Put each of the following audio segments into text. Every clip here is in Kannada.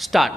start.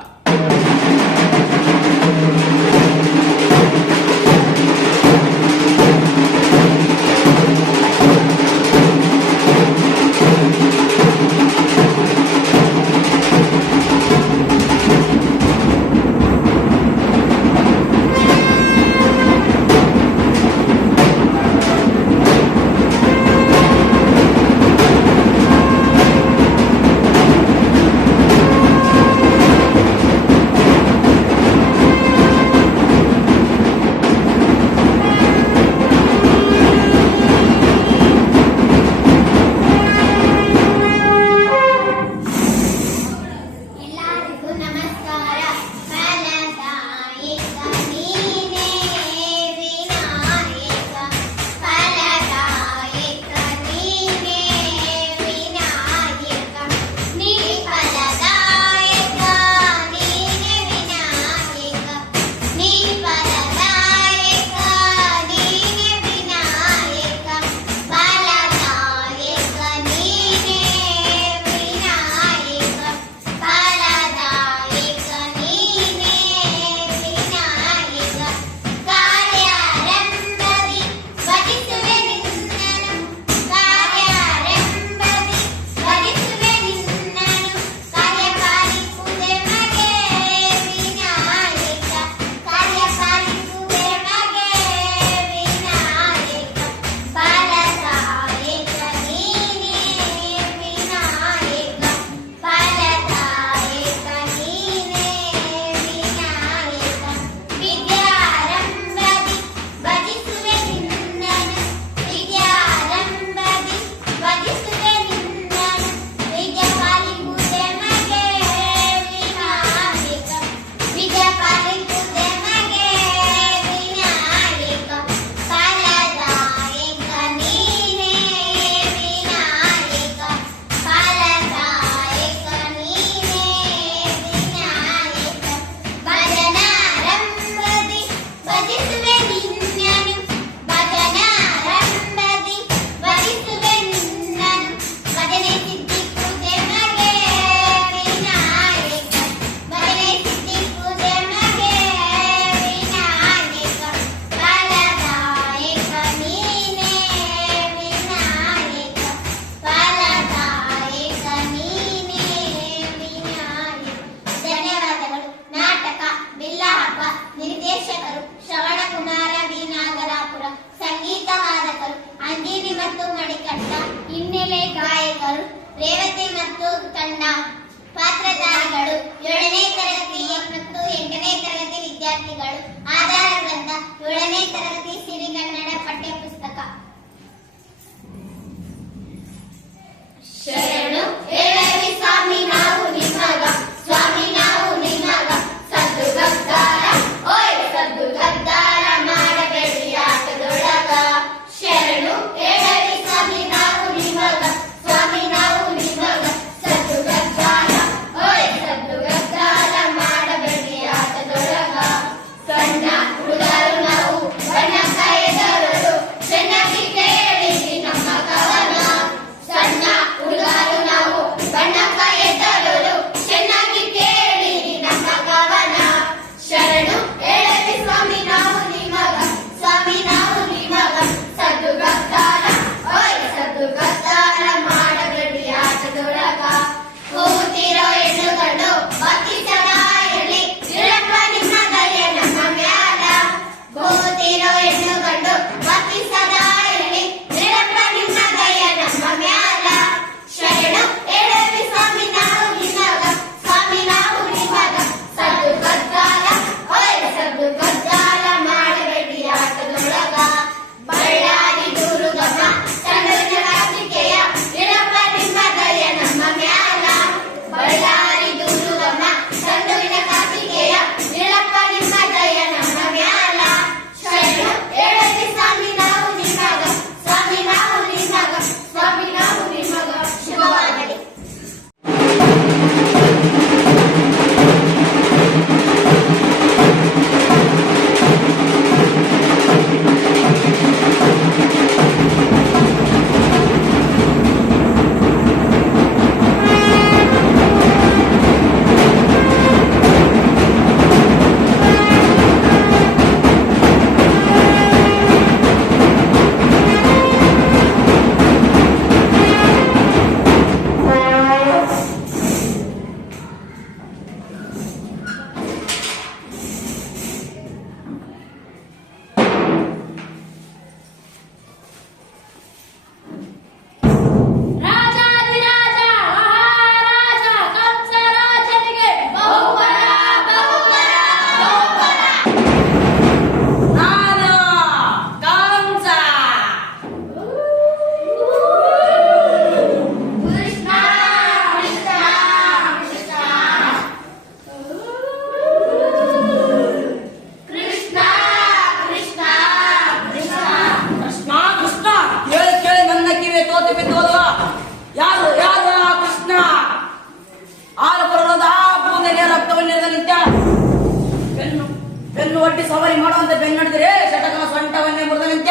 ಒಡ್ಡಿ ಸವಾರಿ ಮಾಡುವಂತ ಬೆನ್ನಡಿದ್ರೆ ಶಟಕ ಸೊಂಟವನ್ನೇ ಮುರಿದನಂತ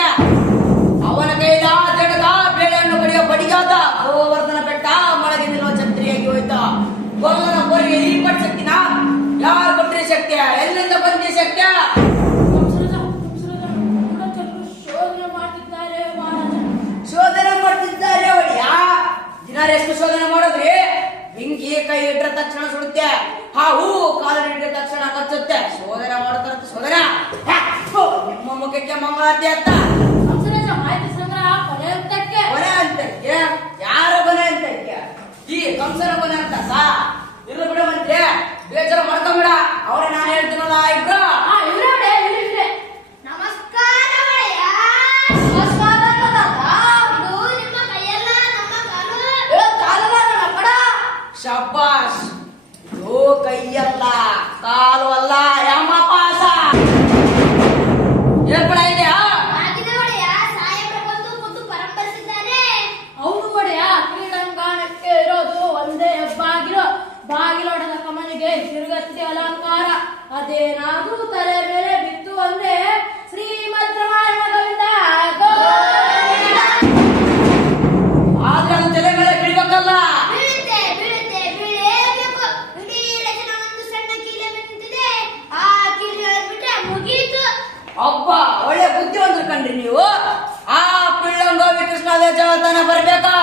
ಅವನ ಕೈಲ ಜಡಗ ಬೇಳೆಯನ್ನು ಕಡಿಯೋ ಬಡಿಗಾದ ಗೋವರ್ಧನ ಬೆಟ್ಟ ಮಳೆಗೆ ನಿಲ್ಲುವ ಛತ್ರಿಯಾಗಿ ಹೋಯ್ತ. ಬರುವ ಬೋರಿಗೆ ಈ ಪಟ್ ಶಕ್ತಿನ. ಯಾರು ಕೊಟ್ಟರೆ ಶಕ್ತಿಯ? ಎಲ್ಲಿಂದ ಬಂದಿ ಶಕ್ತಿಯ? ಶೋಧನೆ ಮಾಡ್ತಿದ್ದಾರೆ ದಿನ ಒಡಿಯ ದಿನಾರ ಎಷ್ಟು ಶೋಧನೆ ಮಾಡೋದ್ರಿ? ಬೆಂಕಿ ಕೈ ಇಟ್ರ ತಕ್ಷಣ ಸುಡುತ್ತೆ. ಹಾವು ಕಾಲ ಇಟ್ಟ ತಕ್ಷಣ ಕಚ್ಚುತ್ತೆ. ಸೋದರ ಮಾಡ್ತಾರ ಸೋದರ. ನಿಮ್ಮ ಮುಖಕ್ಕೆ ಮಂಗಾತಿ ಅಂತ. ಮಾಹಿತಿ ಸಂಗ್ರಹ ಕೊನೆ ಅಂತ ಕೊನೆ ಅಂತಕ್ಕೆ ಯಾರ ಕೊನೆ ಅಂತಕ್ಕೆ ಈ ಕಂಸರ ಕೊನೆ ಅಂತ ಸಾ? ಇಲ್ಲ ಬಿಡ ಮಂತ್ರಿ. ಬೇಜಾರು ಮಾಡ್ಕೊಂಬಿಡ. ಅವ್ರ ನಾನು ಹೇಳ್ತೀನಲ್ಲ ಇಬ್ರು. Bobagem. ಅಬ್ಬ ಒಳ್ಳೆ ಬುದ್ಧಿವಂತರು ಕಂಡ್ರಿ ನೀವು. ಆ ಪಿಳ್ಳಂಗೋವಿ ಕೃಷ್ಣ ದೇವತಾನ ಬರ್ಬೇಕಾ?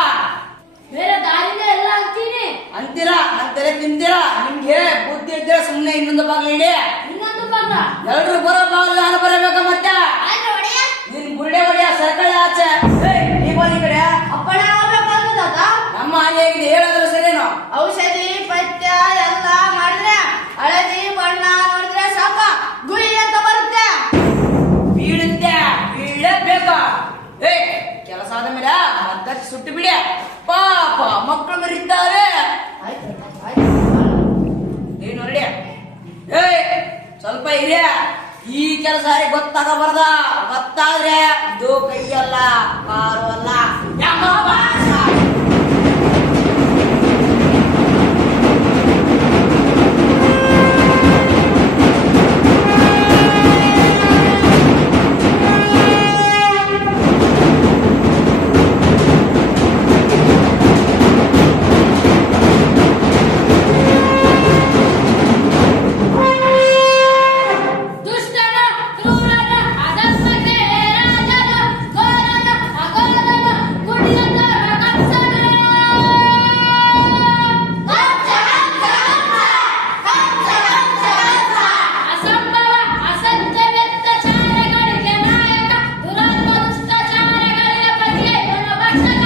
ಬೇರೆ ದಾರಿನೇ ಎಲ್ಲ ಅಂತೀನಿ. ಅಂತೀರಾ? ಅಂತಲೇ ತಲೆ ತಿಂತೀರಾ? ನಿಮ್ಗೆ ಬುದ್ಧಿ ಇದ್ರೆ ಸುಮ್ಮನೆ ಇನ್ನೊಂದು ಬಾಗಿಲು ಇಡಿ. ಇನ್ನೊಂದು ಭಾಗ ಎಲ್ರು ಬರೋ ಬಾಗಿಲು ನಾನು ಬರಬೇಕಾ ಮತ್ತೆ? ನಿನ್ ಗುಡ್ಡೆ ಹೊಡೆಯ ಸರ್ಕಲ್ ಆಚೆ. ಏ ನೀ ಬನ್ನಿ ಈ ಕಡೆ. ಅಪ್ಪಣ ನಮ್ಮ ಹಾಗೆ ಹೇಳಿದ್ರು ಸರಿನೋ? ಔಷಧಿ ಪಥ್ಯ ಎಲ್ಲ ಮಾಡಿದ್ರೆ ಹಳದಿ ಮಕ್ಕಳು ಮರಿದ್ದಾರೆ ನೀನು ನೋಡಿ. ಏ ಸ್ವಲ್ಪ ಇದೆ ಈ ಕೆಲಸ ಗೊತ್ತಾಗ ಗೊತ್ತಾಗಬಾರ್ದ? ಗೊತ್ತಾದ್ರೆ ಇದು ಕೈಯಲ್ಲ ಕಾಲು ಅಲ್ಲ Let's go.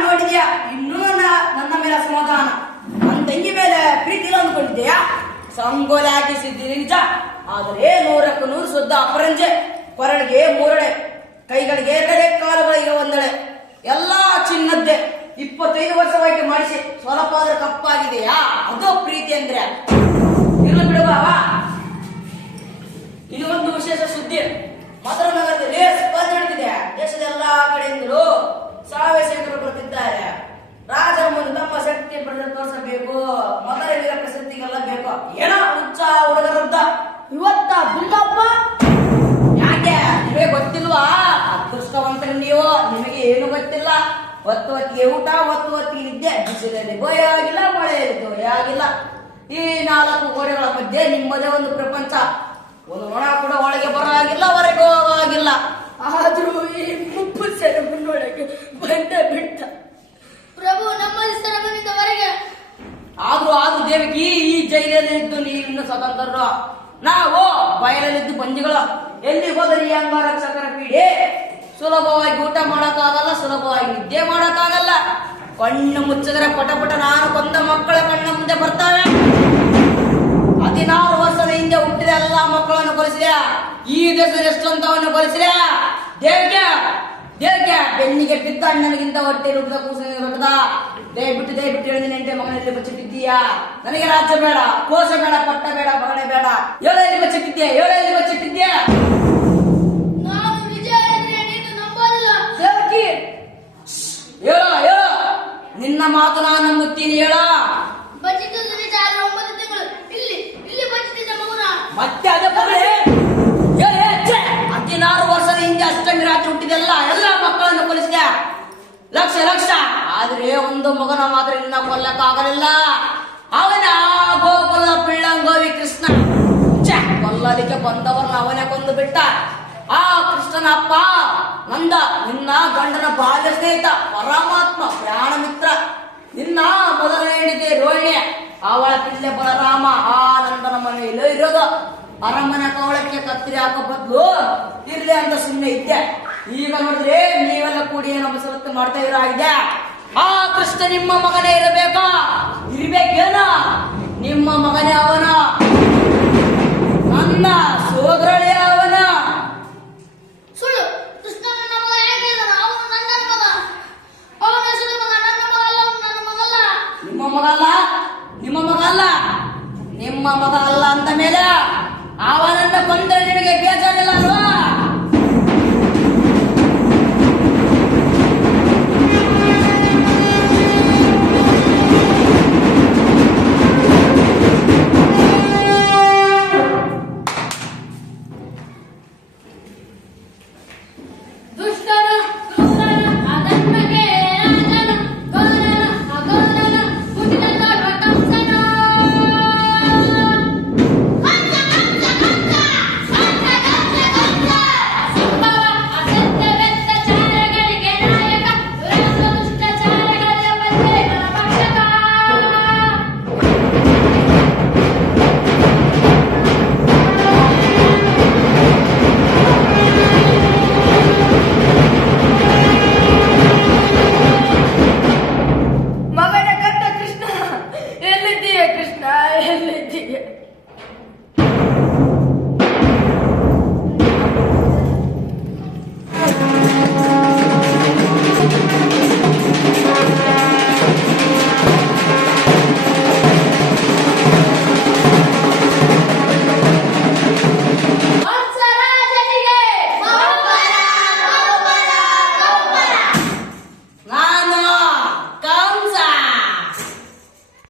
ನೋಡಿದ್ಯಾ ಇನ್ನೂ ನನ್ನ ಮೇಲೆ ಅಸಮಾಧಾನ. ನನ್ನ ತಂಗಿ ಮೇಲೆ ಪ್ರೀತಿ ಅಂದ್ಕೊಂಡಿದ್ಯಾ ಸಂಗೋಲೆ ಹಾಕಿಸಿದ್ದೀನಿ ನಿಜ. ಆದರೆ ನೂರಕ್ಕೂ ನೂರು ಶುದ್ಧ ಅಪರಂಜೆ. ಕೊರಳಿಗೆ ಮೂರಳೆ, ಕೈಗಳಿಗೆ ಎರಡೇ ಕಾಲುಗಳಿಗೆ ಒಂದಳೆ. ಎಲ್ಲಾ ಚಿನ್ನದ್ದೆ. ಇಪ್ಪತ್ತೈದು ವರ್ಷವಾಗಿ ಮಾಡಿಸಿ ಸ್ವಲ್ಪ ಆದ್ರೆ ಕಪ್ಪಾಗಿದೆಯಾ? ಅದು ಪ್ರೀತಿ ಅಂದ್ರೆ. ಇಲ್ಲ ಬಿಡುವ ಇದು ಒಂದು ವಿಶೇಷ ಸುದ್ದಿ. ಮಧುರ ನಗರದಲ್ಲಿ ಸ್ಪರ್ಧೆ ನಡೆದಿದೆ. ದೇಶದ ಎಲ್ಲಾ ಕಡೆಯಿಂದಲೂ ಸಾವಿರ ಸೈನಿಕರು ಬರ್ತಿದ್ದಾರೆ ರಾಜ ಮುಂದೆ ತಮ್ಮ ಶಕ್ತಿ ತೋರಿಸಬೇಕು. ಮೊದಲ ಪ್ರಶಸ್ತಿಗೆಲ್ಲ ಬೇಕು. ಏನೋ ಹುಚ್ಚ ಹುಡುಗರದ್ದ ಇವತ್ತ ಬಿಲ್ಲಪ್ಪ ಯಾಕೆ? ನಿಮಗೆ ಗೊತ್ತಿಲ್ವಾ? ಅದೃಷ್ಟವಂತರು ನೀವು. ನಿಮಗೆ ಏನು ಗೊತ್ತಿಲ್ಲ? ಹೊತ್ತು ಹೊತ್ತಿಗೆ ಊಟ, ಹೊತ್ತು ಹೊತ್ತಿಗೆ ನಿದ್ದೆ. ಬಿಸಿಲಲ್ಲಿ ಗೋಯ ಆಗಿಲ್ಲ, ಮಳೆಯಲ್ಲಿ ಗೋಯ ಆಗಿಲ್ಲ. ಈ ನಾಲ್ಕು ಗೋಡೆಗಳ ಮಧ್ಯೆ ನಿಮ್ಮದೇ ಒಂದು ಪ್ರಪಂಚ. ಒಂದು ಒಣ ಕೂಡ ಒಳಗೆ ಬರಾಗಿಲ್ಲ ಹೊರಗೆ ಹೋಗಾಗಿಲ್ಲ ಆದ್ರೂ ಈ ಮುಪ್ಪು ಸೆರಗಿನೊಳಗೆ ಬಂದ ಬಿಟ್ಟ. ಪ್ರಭು ನಮ್ಮಲ್ಲಿ ಸರಮನಿಂದವರೆಗೆ ಆದ್ರೂ ಆದ್ರೂ ದೇವಕಿ ಈ ಜೈಲಲ್ಲಿ ಇದ್ದು ನೀರಿನ ಸ್ವತಂತ್ರರು. ನಾವು ಬಯಲಲ್ಲಿದ್ದು ಬಂದಿಗಳು. ಎಲ್ಲಿ ಹೋದರೆ ಈ ಅಂಗರಕ್ಷಕರ ಪೀಡೆ? ಸುಲಭವಾಗಿ ಊಟ ಮಾಡೋಕ್ಕಾಗಲ್ಲ ಸುಲಭವಾಗಿ ನಿದ್ದೆ ಮಾಡೋಕ್ಕಾಗಲ್ಲ. ಕಣ್ಣು ಮುಚ್ಚಿದ್ರೆ ಪಟ ಪಟ ನಾನು ಕೊಂದ ಮಕ್ಕಳ ಕಣ್ಣ ಮುಂದೆ ಬರ್ತಾವೆ. ಹದಿನಾರು ವರ್ಷದ ಹಿಂದೆ ಹುಟ್ಟಿದ ಎಲ್ಲ ಮಕ್ಕಳನ್ನು ಕೊಲಿಸಿದೆ. ಈ ದೇಶದ ಎಷ್ಟೊಂತವನ್ನು ಕೊಲಿಸಿದೆ? ದೇವ್ಗೆ ದೇವ್ಗೆ ಬೆನ್ನಿಗೆ ಬಿದ್ದ ಅಣ್ಣನಿಗಿಂತ ಹೊಟ್ಟೆ ಹುಟ್ಟಿದ ಕೂಸಿನ ಬರ್ತದ ದಯವಿಟ್ಟು ದಯವಿಟ್ಟು ಹೇಳಿದ ನೆಂಟೆ ಮಗನಲ್ಲಿ ಬಚ್ಚಿಟ್ಟಿದ್ದೀಯಾ ನನಗೆ ರಾಜ್ಯ ಬೇಡ ಕೋಶ ಬೇಡ ಪಟ್ಟ ಬೇಡ ಮಗನೇ ಬೇಡ. ಏಳಲ್ಲಿ ಏಳಲ್ಲಿ ನಿಜ ಹೇಳಿದ್ರೆ ನೀನು ನಂಬಲ್ಲ. ದೇವಕಿ! ಹೇಳೋ ಹೇಳೋ. ನಿನ್ನ ಮಾತು ನಾನು ನಂಬುತ್ತೀನಿ ಹೇಳೋ. ಮತ್ತೆ ಅದೇ ಹದಿನಾರು ವರ್ಷದ ಹಿಂದೆ ಅಷ್ಟಂಗಿ ರಾತ್ರಿ ಹುಟ್ಟಿದೆಲ್ಲ ಎಲ್ಲ ಲಕ್ಷ ಲಕ್ಷ. ಆದ್ರೆ ಒಂದು ಮಗನ ಮಾತ್ರ ಇನ್ನ ಕೊಲ್ಲಕ್ಕಾಗಲಿಲ್ಲ. ಅವನ ಗೋಕುಲ ಪಿಳ್ಳಂಗೋವಿ ಕೃಷ್ಣ. ಕೊಲ್ಲಲಿಕ್ಕೆ ಬಂದವರನ್ನ ಅವನೇ ಕೊಂದು ಬಿಟ್ಟ. ಆ ಕೃಷ್ಣನ ಅಪ್ಪ ನಂದ ನಿನ್ನ ಗಂಡನ ಬಾಲ್ಯ ಸ್ನೇಹಿತ, ಪರಮಾತ್ಮ, ಪ್ರಾಣ ಮಿತ್ರ. ನಿನ್ನ ಮೊದಲ ಹೆಂಡತಿ ರೋಹಿಣಿ, ಅವಳ ಪಿಲ್ಲೆ ಬಲರಾಮ ಆ ನಂದನ ಮನೆಯಲ್ಲೂ ಇರೋದು. ಅರಮನೆ ಕವಳಕ್ಕೆ ಕತ್ತಿರಿ ಹಾಕೋ ಬದ್ಲು ಇರ್ಲಿ ಅಂತ ಸುಮ್ಮನೆ ಇದ್ದೆ. ಈಗ ನೋಡಿದ್ರೆ ನೀವೆಲ್ಲ ಕೂಡಿ ನಮ್ಮ ಮಾಡ್ತಾ ಇರೋ ಆಗಿದೆ ಆ ಕೃಷ್ಣ ನಿಮ್ಮ ಮಗನೇ ಇರಬೇಕಾ? ಇರ್ಬೇಕೇನ? ನಿಮ್ಮ ಮಗನೇ ಅವನ? ನನ್ನ ಸೋದರಳೇ ಅವನ?